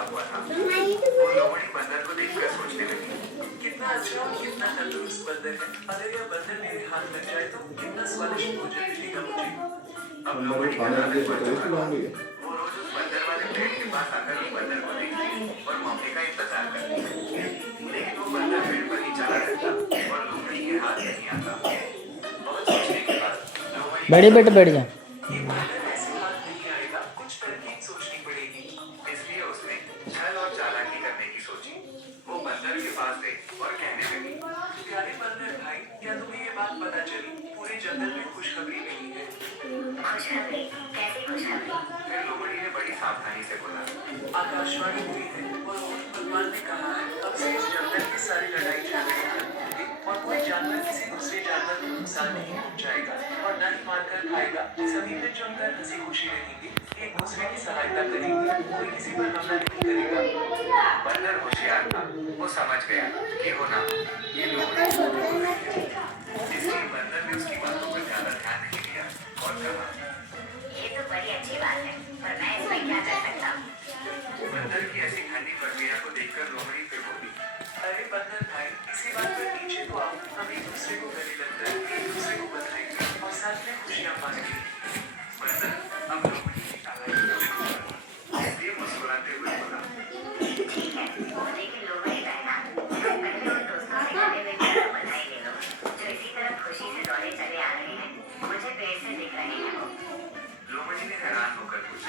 बैठा हुआ था। वो लोमड़ी बंदर को देखकर सोचने लगी, कितना अच्छा और कितना तंदुरुस्त बंदर है। अगर यह बंदर मेरे हाथ लग जाए तो कितना स्वादिष्ट भोजन मिलेगा मुझे। अब लोमड़ी का लालच बढ़ चुका था। वो रोज उस बंदर वाले पेड़ के पास आकर उस बंदर को देखती और मौके का इंतजार करती। लेकिन वो बंदर पेड़ पर ही चला रहता और लोमड़ी के हाथ नहीं आता। बहुत सोचने के बाद लोमड़ी बड़े बेटे बैठ जा। ये बंदर ऐसे हाथ नहीं आएगा, कुछ तरकीब सोचनी पड़ेगी। इसलिए उसने छल और चालाकी करने की सोची। वो बंदर के पास गई और कहने लगी, प्यारे बंदर भाई, क्या तुम्हें ये बात पता चली? पूरे जंगल में खुशखबरी मिली है। खुशखबरी? कैसी खुशखबरी? फिर लोमड़ी ने बड़ी सावधानी से बोला, आकाशवाणी हुई है और भगवान ने कहा है, अब से इस जंगल के सारे लड़ाई झगड़े खत्म होंगे और कोई जानवर किसी दूसरे जानवर को नुकसान नहीं पहुंचाएगा और न ही मारकर खाएगा। सभी मिल जुलकर हंसी खुशी रहेंगे, एक दूसरे की सहायता करेंगे, कोई किसी पर हमला नहीं करेगा। बंदर होशियार था, वो समझ गया कि हो ना हो ये लोमड़ी झूठ बोल रही है। इसलिए बंदर ने उसकी बातों पर ज्यादा ध्यान नहीं दिया और कहा, ये तो बड़ी अच्छी बात है, पर मैं इसमें क्या कर सकता हूँ? बंदर की ऐसी ठंडी प्रक्रिया को देखकर लोमड़ी फिर बोली, अरे बंदर भाई, इसी बात पर नीचे तो आओ, हम एक दूसरे को गले लगकर एक दूसरे को बधाएंगे और साथ में खुशियां बांटेंगे। बंदर अब लोमड़ी की चालाकी को देखा, इसलिए मुस्कुराते हुए बोला, ठीक है, लेकिन लोमड़ी बहना, पहले उन दोस्तों से गले मिलकर बधाई ले लो जो इसी तरह खुशी से दौड़े चले आ रहे हैं, मुझे पेड़ से दिख रहे हैं वो। लोमड़ी ने हैरान होकर पूछा,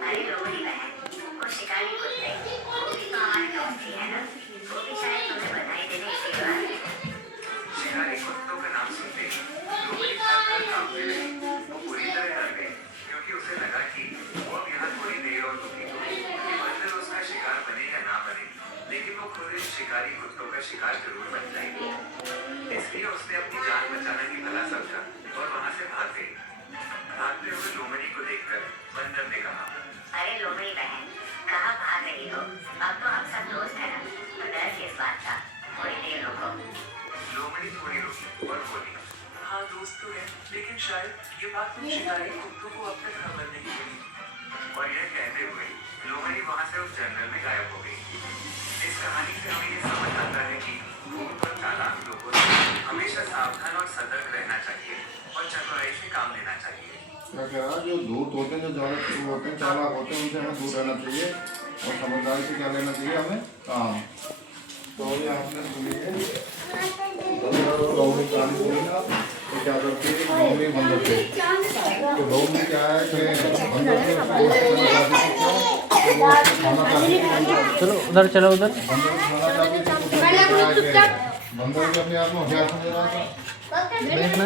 अरे लोमड़ी बहन, वो शिकारी कुत्ते, वो भी तो हमारे दोस्त ही है ना, वो भी शायद तुम्हें बधाई देने इसी बार आए हैं। शिकारी कुत्तों का नाम सुनते ही लोमड़ी थक-थक कांपने लगी। वो पूरी तरह डर गई क्योंकि उसे लगा कि वो अब यहाँ थोड़ी देर और रुकी तो ये बंदर उसका शिकार बने या ना बने, लेकिन वो खुद इन शिकारी कुत्तों का शिकार जरूर बन जाएगी। इसलिए उसने अपनी जान बचाना ही भला समझा और वहाँ से भाग गई। भागते हुए लोमड़ी को देखकर बंदर ने कहा, अरे लोमड़ी बहन, कहाँ भाग रही हो? अब तो हम सब दोस्त हैं ना, तो डर किस बात का? थोड़ी देर रुको। लोमड़ी थोड़ी रुकी और बोली, हाँ दोस्त तो है, लेकिन शायद ये बात तुम शिकारी कुत्तों को अब तक खबर नहीं पड़ी। और यह कहते हुए लोमड़ी वहाँ से उस जंगल में गायब हो गई। इस कहानी से हमें ये समझ आता है कि धूर्त और चालाक लोगों से हमेशा सावधान और सतर्क रहना चाहिए और चतुराई से काम लेना चाहिए। क्या कह रहा है, जो धूर्त होते हैं, जो ज्यादा होते हैं, चालाक होते हैं, उनसे हमें दूर रहना चाहिए और समझदारी से क्या लेना चाहिए हमें काम। तो ये आपने सुनी है बंदर और लोमड़ी की कहानी सुनी ना, तो क्या करती है लोमड़ी बंदर से, तो लोमड़ी क्या है कि बंदर से चलो उधर, चलो उधर। बंदर भी अपने आप में होशियार समझ रहा था, देखना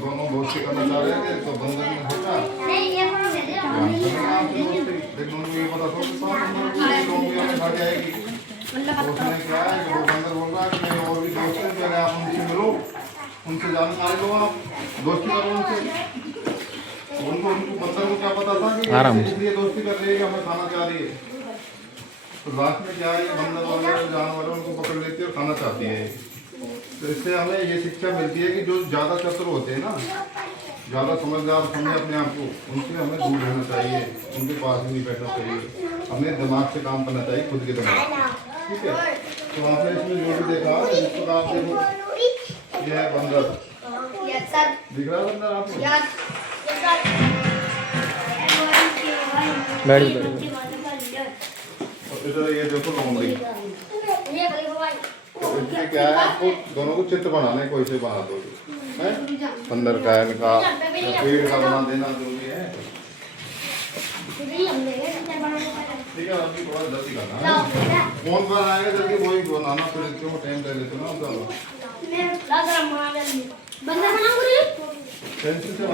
दोनों दोस्ती करना चाह रहे थे, तो बंदर ने सोचा लेकिन उनको ये पता खा जाएगी। तो उसने क्या है कि वो बंदर बोल रहा है कि मेरे और भी दोस्त हैं, पहले आप उनसे मिलो, उनसे जानकारी लो, आप दोस्ती करो उनसे। उनको बंदर को क्या पता था कि इसलिए दोस्ती कर रही है कि हमें खाना चाह रही है। तो लास्ट में क्या है, बंदर वाले जानवर उनको पकड़ लेती है और खाना चाहती है। तो इससे हमें ये शिक्षा मिलती है कि जो ज़्यादा चतुर होते हैं ना, ज़्यादा समझदार समझे अपने आप को, उनसे हमें दूर रहना चाहिए, उनके पास भी नहीं बैठना चाहिए, हमें दिमाग से काम करना चाहिए, खुद के दिमाग। ठीक है, तो आपने इसमें जो भी देखा, जिस प्रकार से वो यह है बंदर, दिख रहा है बंदर आपको? बैठ बैठ। इधर ये देखो लोमड़ी, तो इसमें क्या है, आपको दोनों को चित्र बनाना है, कोई से बना दो है, बंदर का, इनका पेड़ का बना देना जरूरी है। ठीक है, आपकी थोड़ा जल्दी करना है, फोन पर आएगा जल्दी वही बनाना, फिर क्यों टाइम ले लेते ना, पेंसिल से